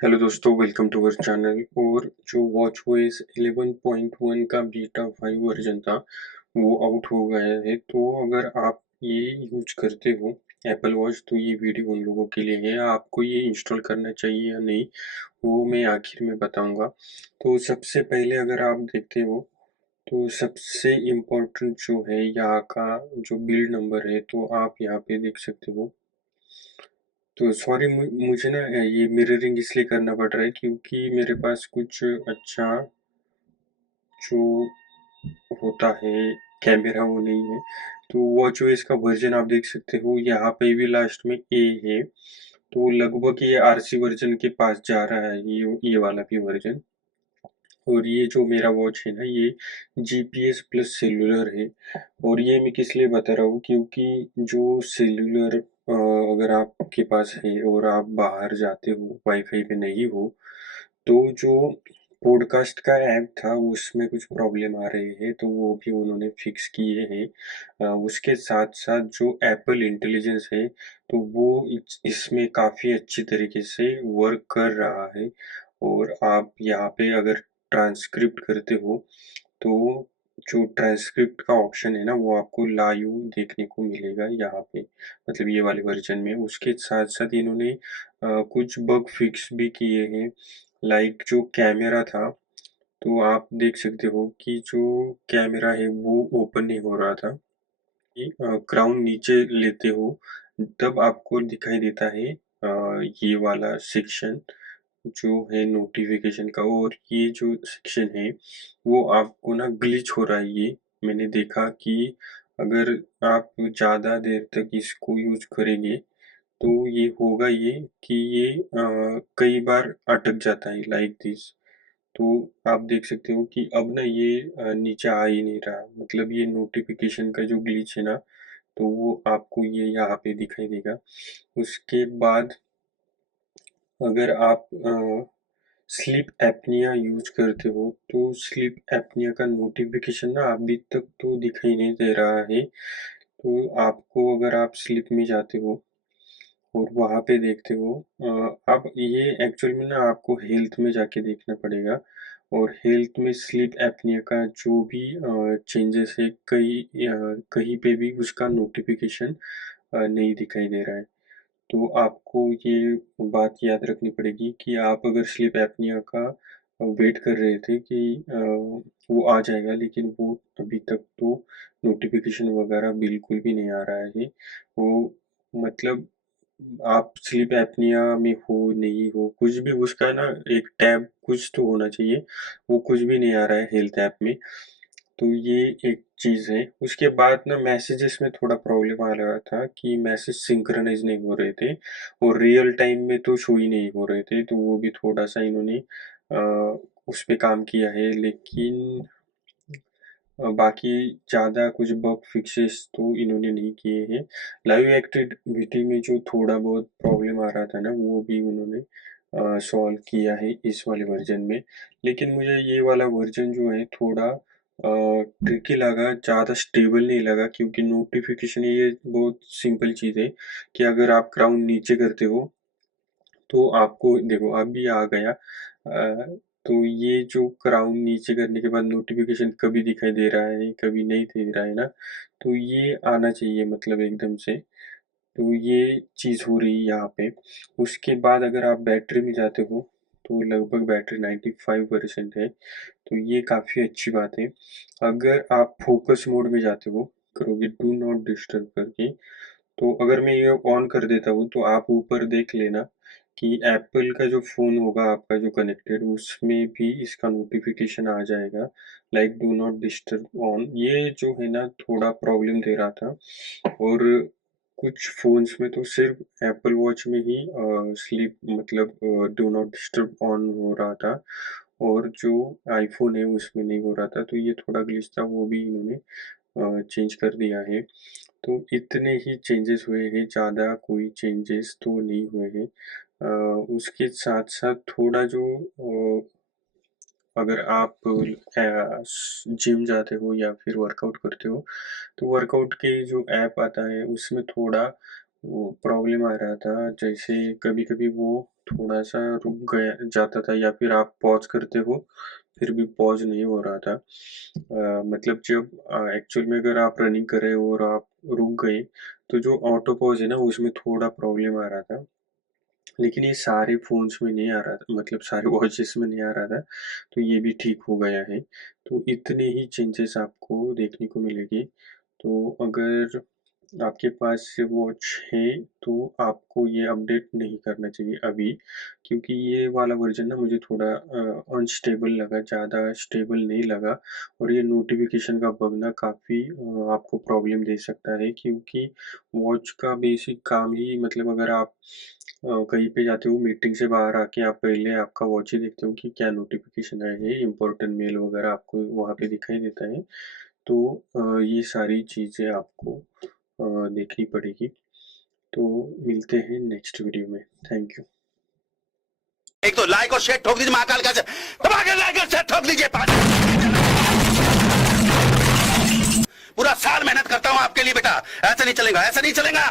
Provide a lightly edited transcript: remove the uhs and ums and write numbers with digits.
Hello दोस्तों, welcome to our channel. और जो वॉच ओएस 11.1 का बीटा 5 वर्जन था वो आउट हो गया है। तो अगर आप ये यूज करते हो एप्पल वॉच तो ये वीडियो उन लोगों के लिए है। आपको ये इंस्टॉल करना चाहिए या नहीं वो मैं आखिर में बताऊंगा। तो सबसे पहले अगर आप देखते हो तो सबसे इम्पोर्टेंट जो है यहाँ का जो बिल्ड नंबर है तो आप यहाँ पे देख सकते हो। तो सॉरी, मुझे ना ये मिररिंग इसलिए करना पड़ रहा है क्योंकि मेरे पास कुछ अच्छा जो होता है कैमरा वो नहीं है। तो वॉच ओएस का वर्जन आप देख सकते हो, यहाँ पे भी लास्ट में ए है। तो लगभग ये आरसी वर्जन के पास जा रहा है ये वाला भी वर्जन। और ये जो मेरा वॉच है ना ये जीपीएस प्लस सेलुलर है। और ये मैं किस लिए बता रहा हूँ क्योंकि जो सेलुलर अगर आपके पास है और आप बाहर जाते हो वाईफाई पे नहीं हो तो जो पॉडकास्ट का ऐप था उसमें कुछ प्रॉब्लम आ रहे हैं तो वो भी उन्होंने फिक्स किए हैं। उसके साथ साथ जो एप्पल इंटेलिजेंस है तो वो इसमें काफ़ी अच्छी तरीके से वर्क कर रहा है। और आप यहाँ पे अगर ट्रांसक्रिप्ट करते हो तो जो ट्रांसक्रिप्ट का ऑप्शन है ना वो आपको लाइव देखने को मिलेगा यहाँ पे, मतलब ये वाले वर्जन में। उसके साथ साथ इन्होंने कुछ बग फिक्स भी किए हैं। लाइक जो कैमरा था तो आप देख सकते हो कि जो कैमरा है वो ओपन नहीं हो रहा था। क्राउन नीचे लेते हो तब आपको दिखाई देता है ये वाला सेक्शन जो है नोटिफिकेशन का। और ये जो सेक्शन है वो आपको ना ग्लिच हो रहा है। ये मैंने देखा कि अगर आप ज़्यादा देर तक इसको यूज करेंगे तो ये होगा ये कि ये कई बार अटक जाता है लाइक दिस। तो आप देख सकते हो कि अब ना ये नीचे आ ही नहीं रहा, मतलब ये नोटिफिकेशन का जो ग्लिच है ना तो वो आपको ये यहाँ पे दिखाई देगा। उसके बाद अगर आप स्लीप एपनिया यूज करते हो तो स्लीप एपनिया का नोटिफिकेशन ना अभी तक तो दिखाई नहीं दे रहा है। तो आपको अगर आप स्लीप में जाते हो और वहाँ पे देखते हो अब ये एक्चुअल में ना आपको हेल्थ में जाके देखना पड़ेगा। और हेल्थ में स्लीप एपनिया का जो भी चेंजेस है कहीं पे भी उसका नोटिफिकेशन नहीं दिखाई दे रहा है। तो आपको ये बात याद रखनी पड़ेगी कि आप अगर स्लीप एपनिया का वेट कर रहे थे कि वो आ जाएगा, लेकिन वो अभी तक तो नोटिफिकेशन वगैरह बिल्कुल भी नहीं आ रहा है। वो मतलब आप स्लीप एपनिया में हो नहीं हो कुछ भी उसका ना एक टैब कुछ तो होना चाहिए, वो कुछ भी नहीं आ रहा है हेल्थ ऐप में। तो ये एक चीज़ है। उसके बाद ना मैसेजेस में थोड़ा प्रॉब्लम आ रहा था कि मैसेज सिंक्रोनाइज नहीं हो रहे थे और रियल टाइम में तो शो ही नहीं हो रहे थे। तो वो भी थोड़ा सा इन्होंने उस पे काम किया है, लेकिन बाकी ज़्यादा कुछ बग फिक्सेस तो इन्होंने नहीं किए हैं। लाइव एक्टिविटी में जो थोड़ा बहुत प्रॉब्लम आ रहा था ना वो भी उन्होंने सॉल्व किया है इस वाले वर्जन में। लेकिन मुझे ये वाला वर्जन जो है थोड़ा ट्रिकी लगा, ज़्यादा स्टेबल नहीं लगा क्योंकि नोटिफिकेशन ये बहुत सिंपल चीज़ है कि अगर आप क्राउन नीचे करते हो तो आपको देखो अभी आ गया। तो ये जो क्राउन नीचे करने के बाद नोटिफिकेशन कभी दिखाई दे रहा है कभी नहीं दे रहा है ना, तो ये आना चाहिए मतलब एकदम से। तो ये चीज़ हो रही है यहाँ पे। उसके बाद अगर आप बैटरी में जाते हो तो लगभग बैटरी 95% है, तो ये काफ़ी अच्छी बात है। अगर आप फोकस मोड में जाते हो करोगे डू नॉट डिस्टर्ब करके, तो अगर मैं ये ऑन कर देता हूँ तो आप ऊपर देख लेना कि एप्पल का जो फ़ोन होगा आपका जो कनेक्टेड उसमें भी इसका नोटिफिकेशन आ जाएगा like do not disturb on. ये जो है ना थोड़ा प्रॉब्लम दे रहा था। और कुछ फ़ोन्स में तो सिर्फ एप्पल वॉच में ही स्लीप मतलब डू नॉट डिस्टर्ब ऑन हो रहा था और जो आईफोन है उसमें नहीं हो रहा था। तो ये थोड़ा ग्लिच था, वो भी इन्होंने चेंज कर दिया है। तो इतने ही चेंजेस हुए हैं, ज़्यादा कोई चेंजेस तो नहीं हुए हैं। उसके साथ साथ थोड़ा जो अगर आप जिम जाते हो या फिर वर्कआउट करते हो तो वर्कआउट के जो ऐप आता है उसमें थोड़ा वो प्रॉब्लम आ रहा था, जैसे कभी-कभी वो थोड़ा-सा रुक गया जाता था या फिर आप पॉज़ करते हो, फिर भी पॉज़ नहीं हो रहा था। मतलब जब एक्चुअल में अगर आप रनिंग कर रहे हो और आप रुक गए, तो जो ऑटो पॉज़ है ना, उसमें थोड़ा प्रॉब्लम आ रहा था। लेकिन ये सारे फ़ोन्स में नहीं आ रहा था, मतलब सारे वॉचेस में नहीं आ रहा था, तो ये भी ठीक हो गया है। तो इतने ही चेंजेस आपको देखने को मिलेगी। तो अगर आपके पास से वॉच है, तो आपको ये अपडेट नहीं करना चाहिए अभी, क्योंकि ये वाला वर्ज़न ना मुझे थोड़ा अनस्टेबल लगा, ज़्यादा स्टेबल नहीं लगा और ये नोटिफ़िकेशन का बग ना काफ़ी आपको प्रॉब्लम दे सकता है, क्योंकि वॉच का बेसिक काम ही मतलब अगर आप कहीं पे जाते हो मीटिंग से बाहर आके आप पहले आपका वॉच ही देखते हो कि क्या नोटिफ़िकेशन आए हैं, इम्पोर्टेंट मेल वगैरह आपको वहाँ पे दिखाई देता है। तो ये सारी चीज़ें आपको देखनी पड़ेगी। तो मिलते हैं नेक्स्ट वीडियो में। Thank you. एक तो लाइक और शेयर ठोक दीजिए, महाकाल का दबा के लाइक और शेयर ठोक दीजिए। पूरा साल मेहनत करता हूं आपके लिए बेटा, ऐसा नहीं चलेगा, ऐसा नहीं चलेगा।